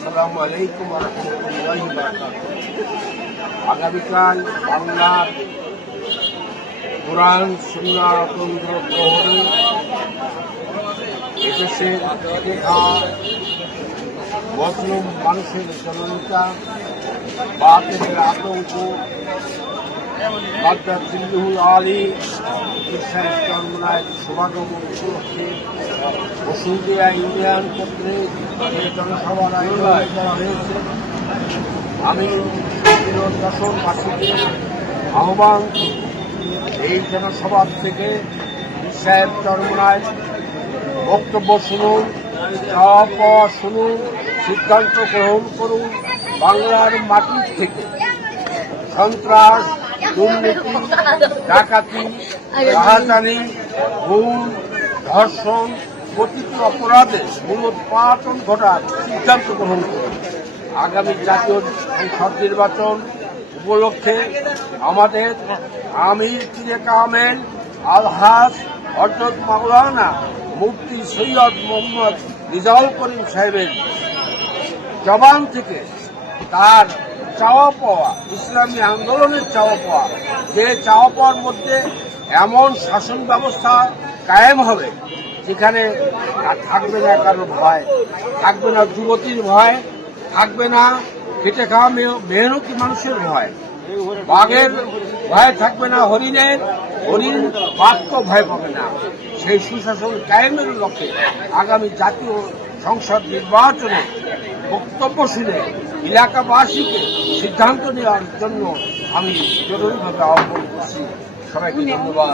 আসসালামু আলাইকুম রহমতুল্লাহ আগামীকাল বাংলার কোরআন সুন্না রতন্দ্র প্রহরী এদেশের দেখা মুসলিম মানুষের জনতা বাতিলের আতঙ্ক বাগদাদ জিল্লুল আলী চন্দ্রায় সমাগম উপলক্ষে বসুন্ধরা ইউনিয়ন এই জনসভার আয়োজন করা হয়েছে। আমি দশমবাসীকে আহ্বান এই জনসভা থেকে সাহেব চরমনায় বক্তব্য শুনুন পাওয়া শুনুন, সিদ্ধান্ত গ্রহণ করুন। বাংলার মাটির থেকে সন্ত্রাস দুর্নীতি ডাকাতি, রাহাজানি, গুম, ধর্ষণ প্রতিটি অপরাধে মূলোৎপাটন ঘটার সিদ্ধান্ত গ্রহণ করুন আগামী জাতীয় সংসদ নির্বাচন উপলক্ষে আমাদের আমির কিরে কামেল আলহাজ হজরত মাওলানা মুফতি সৈয়দ মোহাম্মদ রিজাউল করিম সাহেবের জবান থেকে তার চাওয়া পাওয়া, ইসলামী আন্দোলনের চাওয়া পাওয়া, যে চাওয়া পাওয়ার মধ্যে এমন শাসন ব্যবস্থা কায়েম হবে, যেখানে থাকবে না কারোর ভয়, থাকবে না যুবতীর ভয়, থাকবে না খেটে খাওয়া মেহ- মেহনতি মানুষের ভয়, বাঘের ভয় থাকবে না, হরিণের, হরিণ বাঘকে ভয় পাবে না। সেই সুশাসন কায়েমের লক্ষ্যে আগামী জাতীয় সংসদ নির্বাচনে বক্তব্য শুনে এলাকাবাসীকে সিদ্ধান্ত নেওয়ার জন্য আমি জরুরিভাবে আহ্বান করছি। সবাইকে ধন্যবাদ।